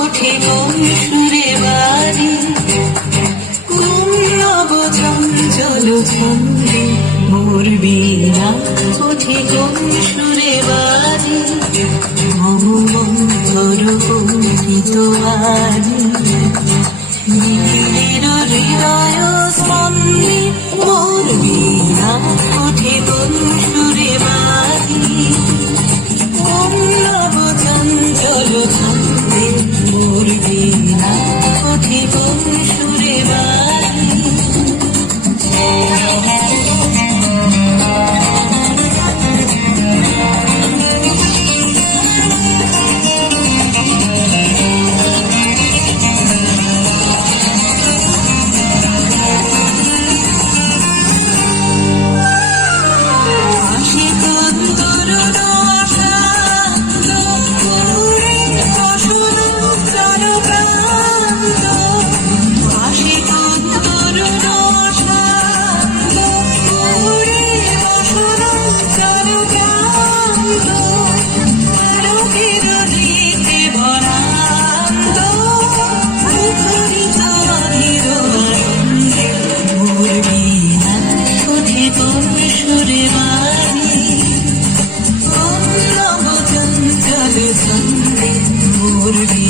ওঠে কোন সুরে বাড়ি, কোন নব চঞ্চল ছন্দে মোর বীণা ওঠে কোন সুরে বাড়ি, মম মন্থর কম্পিত বাণী নিখিলের হৃদয় স্পন্দে মোর বীণা ওঠে কোন সুরে বাড়ি, কোন নব চঞ্চল ছন্দে মোর বীণা ওঠে কোন সুরে বাড়ি। Would it be